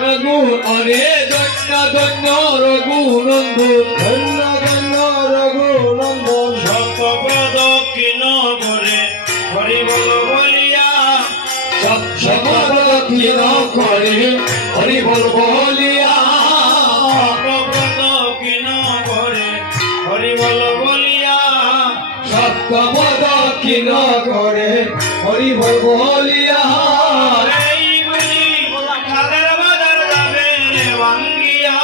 রঘু অরে ধন্য ধন্য রঘুনন্দন ধন্য ধন্য রঘুনন্দন সপ্তপদ কিন করে হরি বল বলিয়া সপ্তপদ কিন করে হরি বল বলিয়া সপ্তপদ কিন করে হরি বল বলিয়া সপ্তপদ কিন করে হরি বল বলিয়া এই বুঝি সাদের বাজার যাবে ভাঙ্গিয়া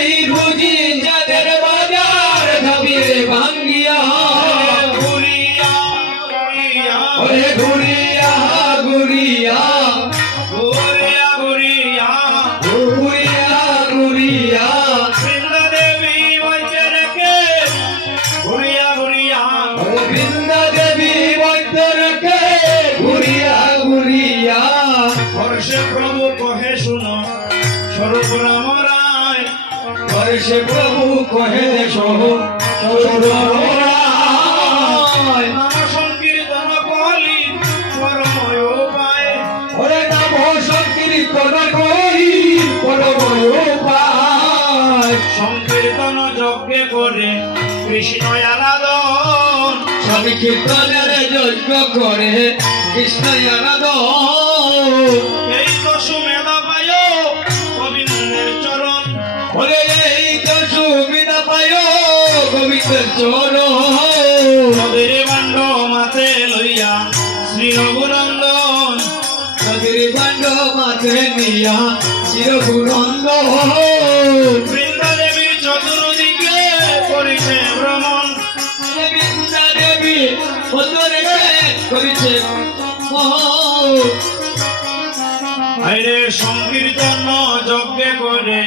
এই বুঝি যাদের বাজার যাবে ভাঙ্গিয়া ঘুরিয়া ঘুরিয়া ঘুরিয়া ঘুরিয়া ঘুরিয়া ঘুরিয়া ঘুরিয়া ঘুরিয়া বৃন্দা দেবী বৈদ্য রেখে ঘুরিয়া ঘুরিয়া বৃন্দা দেবী বৈদ্যরকে ঘুরিয়া ঘুরিয়া হর্ষে প্রভু কহে শুনো স্বরূপ রাম রায় হর্ষে প্রভু কহে সহ নাম সংকীর্তন কলি পরময় উপায় ওরে নাম সংকীর্তন করি পরময় উপায় সংকীর্তন যজ্ঞে করে কৃষ্ণ আরাধন সংকীর্তনের যজ্ঞ করে কৃষ্ণ আরাধন এই তো সুমেধা পায় গোবিন্দের চরণ ওরে এই তো সুবিধা পায় গোবিন্দের চরণ নদীর বাণ্ড মাতে লইয়া শ্রী রঘুনন্দন নদীর বাণ্ড মাথে নিয়া চিরগুনন্দ বৃন্দা দেবীর চতুর্দিকে করিছে ভ্রমণ বৃন্দা দেবী বন্দরে করিছে আইরে সংকীর্তন যজ্ঞে করে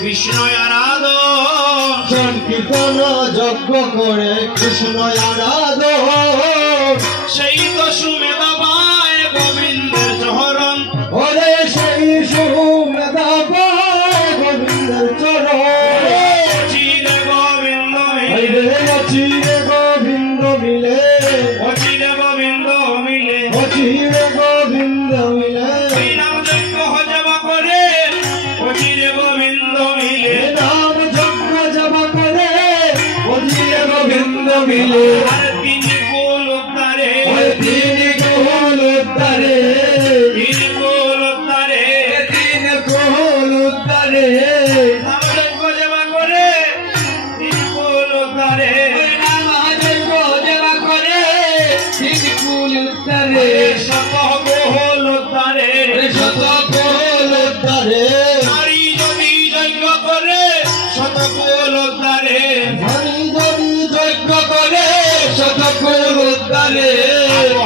কৃষ্ণ আরাধন সংকীর্তন যজ্ঞ করে কৃষ্ণ আরাধন সেই তো সুমেধা পায় গোবিন্দের চরণ ওরে সেই সুমেধা পায় গোবিন্দের চরণ চিরে গোবিন্দ হইরে চিরে গোবিন্দ মিলে চিরে গোবিন্দ মিলে চিরে গোবিন্দ মিলে এই নাম যজ্ঞ হজবা করে চিরে গোবিন্দ মিলে নাম যজ্ঞ জপা করে চিরে গোবিন্দ মিলে আর তিনি কুল উদ্ধারে তিন কুল উদ্ধারে তিনি কুল উদ্ধারে তিন কুল উদ্ধারে নাম যজ্ঞ জবা করে তিনি কুল উদ্ধারে নাম যজ্ঞ জপা করে তিন কুল উদ্ধারে শত কোহল উদ্ধারে শত কুল উদ্ধারে নারী যদি যজ্ঞ করে শত কোহল উদ্ধারে হরি যদি যজ্ঞ করে শত কুল উদ্ধারে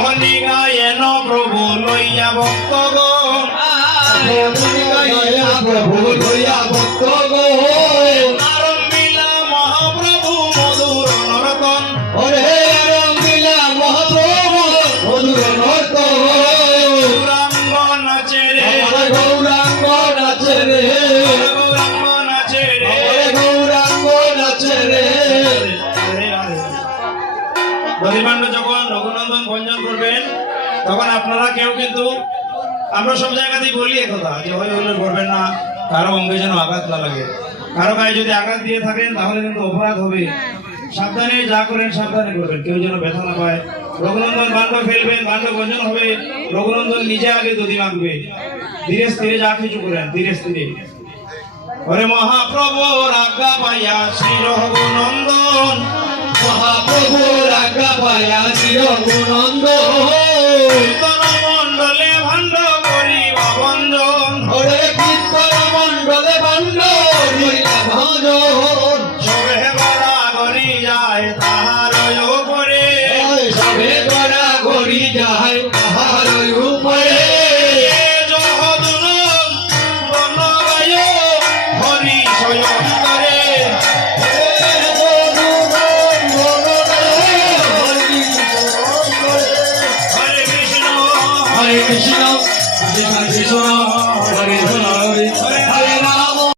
হনি গায়েন প্রভু লইয়া ভক্তগণ প্রভু লইয়া ভক্ত গো আরম্ভিলা মহাপ্রভু মধুর নরতন ওরে আরম্ভিলা মহাপ্রভু মধুর নর্ত গৌরাঙ্গ নাচে রে গৌরাঙ্গ নাচে রে গৌরাঙ্গ নাচে রে গৌরাঙ্গ নাচে রে দধিমান্ড যখন রঘুনন্দন ভঞ্জন করবেন তখন আপনারা কেউ কিন্তু আমরা সব জায়গাতেই বলি একথা যে হই হইলে করবেন না, কারো অঙ্গে যেন আঘাত না লাগে। কারো গায়ে যদি আঘাত দিয়ে থাকেন তাহলে কিন্তু অপরাধ হবে। সাবধানে যা করেন সাবধানে করবেন, কেউ যেন ব্যথা না পায়। রঘুনন্দন ভাণ্ড ফেলবেন, ভাণ্ড ভঞ্জন হবে, রঘুনন্দন নিজে আগে দধি মাখবে। ধীরে স্থিরে যা কিছু করেন ধীরে স্থিরে। ওরে মহাপ্রভুর আজ্ঞা পাইয়া শ্রী রঘুনন্দন মহাপ্রভু রাগা পায়া চিরগুনন্দ কীর্তন মণ্ডলে ভাণ্ড করিব বন্ধন ওরে কীর্তন মণ্ডলে বান্ড হইলা ভজন সবে গড়া গড়ি যায় তাহার উপরে সবে গড়া গড়ি যায় তাহার উপরে জহদুন বনবায় হরি স্বয়ং করে হরে কৃষ্ণ হরে কৃষ্ণ কৃষ্ণ কৃষ্ণ